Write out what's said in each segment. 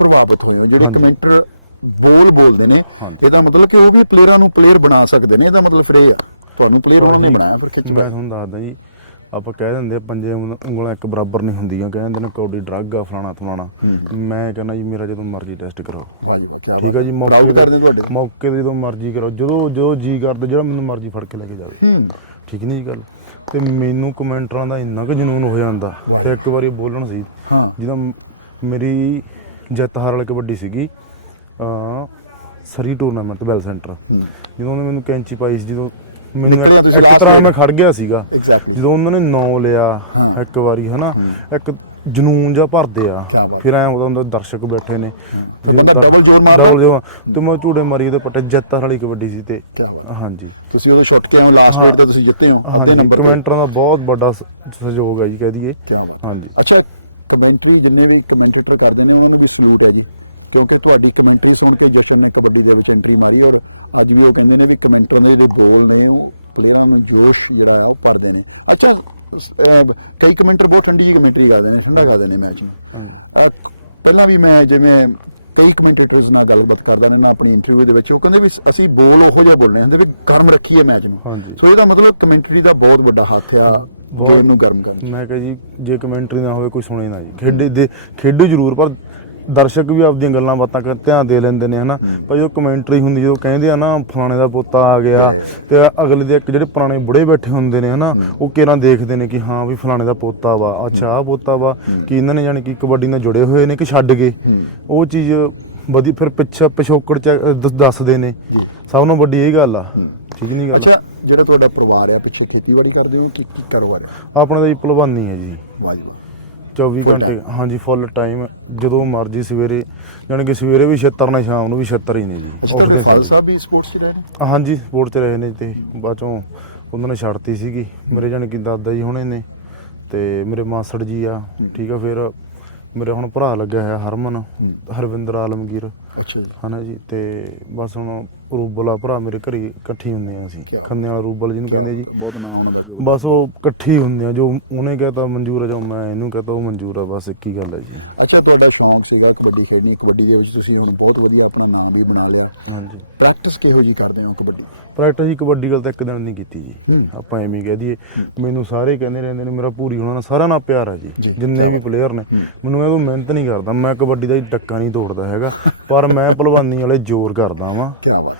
ਪ੍ਰਭਾਵਿਤ ਹੋਏ ਹੋ ਜਿਹੜੇ। ਕਮੈਂਟਰ ਬੋਲ ਬੋਲਦੇ ਨੇ। ਇਹਦਾ ਮਤਲਬ ਕਿ ਉਹ ਵੀ ਪਲੇਅਰਾਂ ਨੂੰ ਪਲੇਅਰ ਬਣਾ ਸਕਦੇ ਨੇ ਇਹਦਾ ਮਤਲਬ ਫਿਰ ਇਹ ਆ। ਤੁਹਾਨੂੰ ਪਲੇਅਰ ਉਹਨਾਂ ਨੇ ਬਣਾਇਆ ਫਿਰ ਖਿੱਚ ਮੈਂ ਤੁਹਾਨੂੰ ਦੱਸਦਾ ਜੀ ਆਪਾਂ ਕਹਿ ਦਿੰਦੇ ਆ ਪੰਜੇ ਉਂਗਲ- ਇੱਕ ਬਰਾਬਰ ਨਹੀਂ ਹੁੰਦੀਆਂ ਕਹਿ ਦਿੰਦੇ ਨੇ ਕੌਡੀ ਡਰੱਗ ਆ ਫਲਾਣਾ ਫਲਾਣਾ। ਮੈਂ ਕਹਿੰਦਾ ਜੀ ਮੇਰਾ ਜਦੋਂ ਮਰਜ਼ੀ ਟੈਸਟ ਕਰਾਓ। ਵਾਹ ਜੀ ਵਾਹ ਕੀ ਠੀਕ ਆ ਜੀ ਮੌਕੇ ਤੇ ਕਰਦੇ ਤੁਹਾਡੇ? ਮੌਕੇ ਤੇ ਜਦੋਂ ਮਰਜ਼ੀ ਕਰਾਓ ਜਦੋਂ ਜਦੋਂ ਜੀ ਕਰਦਾ ਜਿਹੜਾ ਮੈਨੂੰ ਮਰਜ਼ੀ ਫੜ ਕੇ ਲੈ ਕੇ ਜਾਵੇ। ਹੂੰ। ਠੀਕ ਨਹੀਂ ਜੀ ਗੱਲ? ਤੇ ਮੈਨੂੰ ਕਮੈਂਟਰਾਂ ਦਾ ਇੰਨਾ ਕੁ ਜਨੂਨ ਹੋ ਜਾਂਦਾ। ਤੇ ਇੱਕ ਵਾਰੀ ਬੋਲਣ ਸੀ ਹਾਂ। ਜਦੋਂ ਮੇਰੀ ਜਿੱਤ ਹਾਰ ਵਾਲੀ ਕਬੱਡੀ ਸੀਗੀ ਅ ਸਰੀ ਟੂਰਨਾਮੈਂਟ ਬੈਲ ਸੈਂਟਰ ਜਦੋਂ ਉਹਨੇ ਮੈਨੂੰ ਕੈਂਚੀ ਪਾਈ ਸੀ ਜਦੋਂ ਮੈਨੂੰ ਇੱਕ ਤਰ੍ਹਾਂ। ਮੈਂ ਖੜ ਗਿਆ ਸੀਗਾ। ਜਦੋਂ ਉਹਨਾਂ ਨੇ ਨਾਂ ਲਿਆ ਇੱਕ ਵਾਰੀ ਹਨਾ ਇੱਕ ਜਨੂਨ ਜਾਂ ਭਰਦੇ ਆ। ਫਿਰ ਐ ਉਹਦਾ ਹੁੰਦਾ ਦਰਸ਼ਕ ਬੈਠੇ ਨੇ। double ਜ਼ੋਰ ਮਾਰਦਾ। ਡਬਲ ਤੇ ਮੈਂ ਝੂੜੇ ਮਾਰੀ ਉਹਦੇ ਪੱਟੇ ਜਿੱਤ ਵਾਲੀ ਕਬੱਡੀ ਸੀ ਤੇ। ਹਾਂਜੀ। ਤੁਸੀਂ ਉਦੋਂ ਛੁੱਟ ਕੇ ਆਓ ਲਾਸਟ ਮਿੰਟ ਤੇ ਤੁਸੀਂ ਜਿੱਤੇ ਹੋ ਅੱਧੇ ਨੰਬਰ ਕਮੈਂਟਰਾਂ ਦਾ ਬਹੁਤ ਵੱਡਾ ਸਹਿਯੋਗ ਹੈ ਜੀ ਕਹਿ ਦਈਏ। ਹਾਂਜੀ। ਅੱਛਾ ਕਮੈਂਟਰੀ ਜਿੰਨੇ ਵੀ ਕਮੈਂਟੇਟਰ ਕਰਦੇ ਨੇ ਉਹਨਾਂ ਨੂੰ ਡਿਸਪਿਊਟ ਹੈ ਜੀ। ਕਿਉਂਕਿ ਤੁਹਾਡੀ ਕਮੈਂਟਰੀ ਸੁਣ ਕੇ ਜਸ਼ਨ ਨੇ ਕਬੱਡੀ ਦੇ ਵਿੱਚ ਐਂਟਰੀ ਮਾਰੀ ਔਰ ਅੱਜ ਵੀ ਉਹ ਕਹਿੰਦੇ ਨੇ ਵੀ ਕਮੈਂਟਰਾਂ ਦੇ ਜਿਹੜੇ ਬੋਲ ਨੇ ਉਹ ਪਲੇਅਰਾਂ ਨੂੰ ਜੋਸ਼ ਜਿਹੜਾ ਉਹ ਭਰਦੇ ਨੇ। ਅੱਛਾ ਕਈ ਕਮੈਂਟਰ ਬਹੁਤ ਠੰਡੀ ਜੀ ਕਮੈਂਟਰੀ ਕਰਦੇ ਨੇ ਠੰਡਾ ਕਰਦੇ ਨੇ ਮੈਚ ਨੂੰ। ਪਹਿਲਾਂ ਵੀ ਮੈਂ ਜਿਵੇਂ ਕਈ ਕਮੈਂਟੇਟਰਸ ਨਾਲ ਗੱਲਬਾਤ ਕਰਦਾ ਨੇ ਨਾ ਆਪਣੀ ਇੰਟਰਵਿਊ ਦੇ ਵਿੱਚ ਉਹ ਕਹਿੰਦੇ ਵੀ ਅਸੀਂ ਬੋਲ ਉਹੋ ਜਿਹਾ ਬੋਲਣੇ ਹੁੰਦੇ ਵੀ ਗਰਮ ਰੱਖੀਏ ਮੈਚ ਨੂੰ। ਹਾਂਜੀ। ਸੋ ਇਹਦਾ ਮਤਲਬ ਕਮੈਂਟਰੀ ਦਾ ਬਹੁਤ ਵੱਡਾ ਹੱਥ ਆ ਬਹੁਤ- ਨੂੰ ਗਰਮ ਕਰਨ। ਮੈਂ ਕਹਾਂ ਜੀ ਜੇ ਕਮੈਂਟਰੀ ਨਾ ਹੋਵੇ ਕੋਈ ਸੁਣੇ ਨਾ ਜੀ। ਖੇਡੇ ਦੇ ਖੇਡੋ ਜ਼ਰੂਰ ਪਰ ਦਰਸ਼ਕ ਵੀ ਆਪਦੀਆਂ ਗੱਲਾਂ ਬਾਤਾਂ ਕਰ ਧਿਆਨ ਦੇ ਲੈਂਦੇ ਨੇ ਹਨਾ? ਪਰ ਜਦੋਂ ਕਮੈਂਟਰੀ ਹੁੰਦੀ ਜਦੋਂ ਕਹਿੰਦੇ ਆ ਨਾ ਫਲਾਣੇ ਦਾ ਪੋਤਾ ਆ ਗਿਆ ਤੇ ਅਗਲੇ ਦੇ ਇੱਕ ਜਿਹੜੇ ਪੁਰਾਣੇ ਬੁੜੇ ਬੈਠੇ ਹੁੰਦੇ ਨੇ ਹਨਾ? ਉਹ ਕਿਹਨਾਂ ਦੇਖਦੇ ਨੇ ਕਿ ਹਾਂ ਵੀ ਫਲਾਣੇ ਦਾ ਪੋਤਾ ਵਾ ਅੱਛਾ ਆ ਪੋਤਾ ਵਾ ਕਿ ਇਹਨਾਂ ਨੇ ਜਾਣੀ ਕਿ ਕਬੱਡੀ ਨਾਲ ਜੁੜੇ ਹੋਏ ਨੇ ਕਿ ਛੱਡ ਗਏ? ਉਹ ਚੀਜ਼ ਵਧੀ ਫਿਰ ਪਿੱਛੇ ਪਿਛੋਕੜ ਚ ਦੱਸਦੇ ਨੇ। ਸਭ ਤੋਂ ਵੱਡੀ ਇਹ ਗੱਲ ਆ। ਠੀਕ ਨਹੀਂ ਗੱਲ? ਅੱਛਾ ਜਿਹੜਾ ਤੁਹਾਡਾ ਪਰਿਵਾਰ ਆ ਪਿੱਛੇ ਖੇਤੀਬਾੜੀ ਕਰਦੇ ਹੋ ਕੀ ਕੀ ਕਾਰੋਬਾਰ ਹੈ ਆਪਣਾ ਤਾਂ ਜੀ ਭਲਵਾਨੀ ਹੈ ਜੀ। ਵਾਹ ਜੀ ਵਾਹ। 24 ਘੰਟੇ ਹਾਂਜੀ ਫੁੱਲ ਟਾਈਮ ਜਦੋਂ ਮਰਜ਼ੀ ਸਵੇਰੇ ਜਾਣੀ ਕਿ ਸਵੇਰੇ ਵੀ 76 ਨੇ ਸ਼ਾਮ ਨੂੰ ਵੀ 76 ਹੀ ਨੇ ਜੀ ਉੱਠਦੇ ਸਾਹਿਬ ਵੀ ਸਪੋਰਟਸ 'ਚ ਰਹੇ ਨੇ? ਹਾਂਜੀ ਸਪੋਰਟ 'ਚ ਰਹੇ ਨੇ ਤੇ ਬਾਅਦ ਚੋਂ ਉਹਨਾਂ ਨੇ ਛੱਡਤੀ ਸੀਗੀ। ਮੇਰੇ ਜਾਣੀ ਕਿ ਦਾਦਾ ਜੀ ਹੁਣੇ ਨੇ ਤੇ ਮੇਰੇ ਮਾਸੜ ਜੀ ਆ ਠੀਕ ਆ ਫਿਰ ਮੇਰੇ ਹੁਣ ਭਰਾ ਲੱਗਿਆ ਹੋਇਆ ਹਰਮਨ ਹਰਵਿੰਦਰ ਆਲਮਗੀਰ। ਅੱਛਾ ਜੀ। ਹਨਾ ਜੀ ਤੇ ਬਸ ਹੁਣ ਰੂਬਲਾ ਭਰਾ ਮੇਰੇ ਘਰੇ ਇਕੱਠੀ ਹੁੰਦੇ ਆ ਅਸੀਂ। ਕਿਆ? ਖੰਨੇ ਵਾਲਾ ਰੂਬਲ ਜਿਹਨੂੰ ਕਹਿੰਦੇ ਜੀ। ਬਹੁਤ ਨਾਮ ਉਹਨਾਂ ਦਾ ਵੀ। ਬਸ ਉਹ ਇਕੱਠੀ ਹੁੰਦੇ ਆ ਜੋ ਉਹਨੇ ਕਹਤਾ ਮਨਜ਼ੂਰ ਆ ਜੋ ਮੈਂ ਇਹਨੂੰ ਕਹਤਾ ਉਹ ਮਨਜ਼ੂਰ ਆ ਬਸ ਇੱਕ ਹੀ ਗੱਲ ਹੈ ਜੀ। ਅੱਛਾ ਤੁਹਾਡਾ ਸ਼ੌਂਕ ਸੀਗਾ ਕਬੱਡੀ ਖੇਡਣੀ ਕਬੱਡੀ ਦੇ ਵਿੱਚ ਤੁਸੀਂ ਹੁਣ ਬਹੁਤ ਵਧੀਆ ਆਪਣਾ ਨਾਮ ਵੀ ਬਣਾ ਲਿਆ। ਹਾਂਜੀ। ਪ੍ਰੈਕਟਿਸ ਕਿਹੋ ਜੀ ਕਰਦੇ ਹੋ ਕਬੱਡੀ? ਪ੍ਰੈਕਟਿਸ ਹੀ ਕਬੱਡੀ ਗੱਲ ਤਾਂ ਇੱਕ ਦਿਨ ਨਹੀਂ ਕੀਤੀ ਜੀ। ਹੂੰ। ਆਪਾਂ ਐਵੇਂ ਹੀ ਕਹਿ ਦਈਏ ਮੈਨੂੰ ਸਾਰੇ ਕਹਿੰਦੇ ਰਹਿੰਦੇ ਨੇ ਮੇਰਾ ਪੂਰੀ ਹੋਣਾ ਨਾਲ ਸਾਰਿਆਂ ਨਾਲ ਪਿਆਰ ਆ ਜੀ। ਜੀ, ਜਿੰਨੇ ਵੀ ਪਲੇਅਰ ਨੇ ਮੈਨੂੰ ਇਹ ਤੂੰ ਮਿਹਨਤ ਨਹੀਂ ਕਰਦਾ ਮੈਂ ਕਬੱਡੀ ਦਾ ਹੀ ਟੱਕਾ ਨਹੀਂ ਤੋੜਦਾ ਹੈਗਾ ਪਰ ਮੈਂ ਭਲਵਾਨੀ ਵਾਲੇ ਜ਼ੋਰ ਕਰਦਾ ਵਾਂ। ਕੀ ਬਾਤ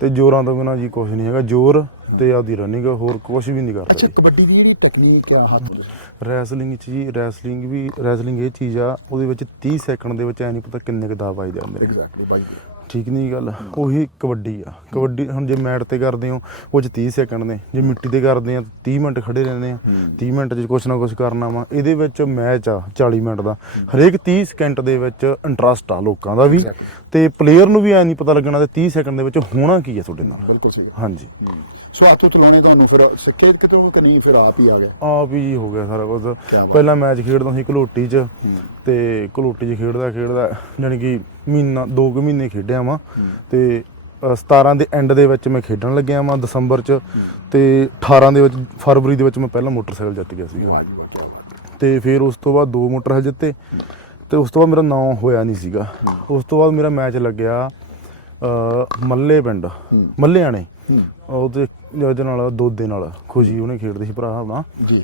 ਤੇ ਜ਼ੋਰਾਂ ਤੋਂ ਬਿਨਾਂ ਜੀ ਕੁਝ ਨਹੀਂ ਹੈਗਾ। ਜ਼ੋਰ ਤੇ ਆਪਦੀ ਰਨਿੰਗ ਹੋਰ ਕੁਝ ਵੀ ਨਹੀਂ ਕਰਦਾ ਅੱਛਾ ਕਬੱਡੀ ਦੀ ਜਿਹੜੀ ਟੈਕਨੀਕ ਆ ਹੱਥ ਰੈਸਲਿੰਗ ਚ ਜੀ ਰੈਸਲਿੰਗ ਵੀ ਰੈਸਲਿੰਗ ਇਹ ਚੀਜ਼ ਆ ਉਹਦੇ ਵਿੱਚ 30 ਸੈਕਿੰਡ ਦੇ ਵਿੱਚ ਐ ਨਹੀਂ ਪਤਾ ਕਿੰਨੇ ਕੁ ਦਾ ਪਾਈ ਜਾਂਦੇ ਐਗਜ਼ੈਕਟਲੀ ਬਾਈ ਠੀਕ ਨਹੀਂ ਗੱਲ ਉਹੀ ਕਬੱਡੀ ਆ। ਕਬੱਡੀ ਹੁਣ ਜੇ ਮੈਟ ਤੇ ਕਰਦੇ ਹੋ ਉਹ ਚ 30 ਸੈਕਿੰਡ ਨੇ। ਜੇ ਮਿੱਟੀ ਤੇ ਕਰਦੇ ਆ ਤਾਂ 30 ਮਿੰਟ ਖੜੇ ਰਹਿੰਦੇ ਆ। 30 ਮਿੰਟ ਚ ਕੁਛ ਨਾ ਕੁਛ ਕਰਨਾ ਵਾ। ਇਹਦੇ ਵਿੱਚ ਮੈਚ ਆ 40 ਮਿੰਟ ਦਾ। ਹਰੇਕ 30 ਸਕਿੰਟ ਦੇ ਵਿੱਚ ਇੰਟਰਸਟ ਆ ਲੋਕਾਂ ਦਾ ਵੀ. ਤੇ ਪਲੇਅਰ ਨੂੰ ਵੀ ਐ ਨਹੀਂ ਪਤਾ ਲੱਗਣਾ ਤੇ 30 ਸੈਕਿੰਡ ਦੇ ਵਿੱਚ ਹੋਣਾ ਕੀ ਆ ਤੁਹਾਡੇ ਨਾਲ? ਬਿਲਕੁਲ ਸਹੀ ਹਾਂਜੀ। ਸੋ ਹੱਥ ਚਲਾਉਣੇ ਤੁਹਾਨੂੰ ਫਿਰ ਸਿੱਖੇ ਕਿਤੋਂ ਕਿ ਨਹੀਂ? ਫਿਰ ਆਪ ਹੀ ਆ ਗਏ। ਆਪ ਹੀ ਹੋ ਗਿਆ ਸਾਰਾ ਕੁਝ ਕਿਆ ਬਾਤ। ਪਹਿਲਾਂ ਮੈਚ ਖੇਡਦਾ ਸੀ ਘਲੋਟੀ 'ਚ ਤੇ ਘਲੋਟੀ 'ਚ ਖੇਡਦਾ ਖੇਡਦਾ ਜਾਣੀ ਕਿ ਮਹੀਨਾ 2 ਕੁ ਮਹੀਨੇ ਖੇਡਿਆ ਵਾਂ। ਤੇ ਅ, 17 ਦੇ ਐਂਡ ਦੇ ਵਿੱਚ ਮੈਂ ਖੇਡਣ ਲੱਗਿਆ ਵਾਂ ਦਸੰਬਰ 'ਚ। ਤੇ 18 ਦੇ ਵਿੱਚ ਫਰਵਰੀ ਦੇ ਵਿੱਚ ਮੈਂ ਪਹਿਲਾ ਮੋਟਰਸਾਈਕਲ ਜਿੱਤ ਗਿਆ ਸੀਗਾ। ਵਾਹ ਜੀ ਵਾਹ ਕੀ ਬਾਤ ਤੇ ਫਿਰ ਉਸ ਤੋਂ ਬਾਅਦ ਦੋ ਮੋਟਰਸਾਈਕਲ ਜਿੱਤੇ। ਤੇ ਉਸ ਤੋਂ ਬਾਅਦ ਮੇਰਾ ਨਾਂ ਹੋਇਆ ਨਹੀਂ ਸੀਗਾ। ਉਸ ਤੋਂ ਬਾਅਦ ਮੇਰਾ ਮੈਚ ਲੱਗਿਆ ਮੱਲੇ ਪਿੰਡ ਮੱਲਿਆਣੇ। ਉਹਦੇ ਉਹਦੇ ਨਾਲ ਦੋਦੇ ਨਾਲ ਖੁਸ਼ੀ ਉਹਨੇ ਖੇਡਦੇ ਸੀ ਭਰਾ ਆਪਣਾ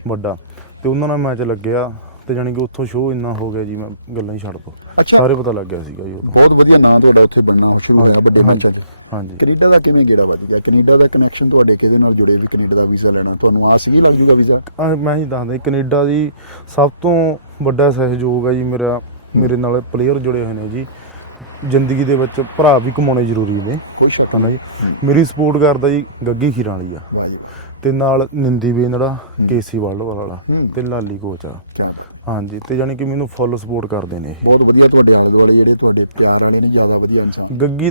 ਵੱਡਾ। ਤੇ ਉਹਨਾਂ ਨਾਲ ਮੈਚ ਲੱਗਿਆ ਤੇ ਜਾਣੀ ਕਿ ਉੱਥੋਂ ਸ਼ੋਅ ਇੰਨਾ ਹੋ ਗਿਆ ਜੀ ਮੈਂ ਗੱਲਾਂ ਹੀ ਛੱਡ ਦੋ। ਸਾਰੇ ਪਤਾ ਲੱਗ ਗਿਆ ਸੀਗਾ ਜੀ ਉਦੋਂ। ਬਹੁਤ ਵਧੀਆ ਨਾਂ ਤੁਹਾਡਾ ਉੱਥੇ ਬਣਨਾ ਸ਼ੁਰੂ ਹੋਇਆ ਵੱਡੇ ਹਾਂਜੀ ਮੈਚਾਂ 'ਚ ਹਾਂਜੀ। ਕੈਨੇਡਾ ਦਾ ਕਿਵੇਂ ਗੇੜਾ ਵੱਜ ਗਿਆ? ਕੈਨੇਡਾ ਦਾ ਕਨੈਕਸ਼ਨ ਤੁਹਾਡੇ ਕਿਹਦੇ ਨਾਲ ਜੁੜੇ ਵੀ? ਕੈਨੇਡਾ ਦਾ ਵੀਜ਼ਾ ਲੈਣਾ। ਤੁਹਾਨੂੰ ਆਸ ਵੀ ਲੱਗ ਜੂਗਾ ਵੀਜ਼ਾ? ਮੈਂ ਹੀ ਦੱਸਦਾ ਕੈਨੇਡਾ ਦੀ ਸਭ ਤੋਂ ਵੱਡਾ ਸਹਿਯੋਗ ਹੈ ਜੀ ਮੇਰਾ ਮੇਰੇ ਨਾਲ ਪਲੇਅਰ ਜੁੜੇ ਹੋਏ ਨੇ ਜੀ। ਜ਼ਿੰਦਗੀ ਦੇ ਵਿੱਚ ਭਰਾ ਵੀ ਕਮਾਉਣੇ ਜ਼ਰੂਰੀ ਨੇ। ਕੋਈ ਸ਼ੱਕ ਮੇਰੀ ਸਪੋਰਟ ਕਰਦਾ ਜੀ ਗੱਗੀ ਖੀਰਾਂ ਵਾਲੀ ਆ। ਵਾਹ ਜੀ ਤੇ ਨਾਲ ਨਿੰਦੀ ਵੇਨੜਾ ਕੇਸੀ ਵਰਲਡ ਵਾਲਾ। ਤੇ ਲਾਲੀ ਕੋਚ ਆ। ਹਾਂਜੀ ਤੇ ਜਾਣੀ ਕਿ ਮੈਨੂੰ ਫੁੱਲ ਸਪੋਰਟ ਕਰਦੇ ਨੇ ਇਹ। ਬਹੁਤ ਵਧੀਆ ਤੁਹਾਡੇ ਆਲੇ ਦੁਆਲੇ ਜਿਹੜੇ ਤੁਹਾਡੇ ਪਿਆਰ ਵਾਲੇ ਨੇ ਜ਼ਿਆਦਾ ਵਧੀਆ ਇਨਸਾਨ। ਗੱਗੀ ਤਾਂ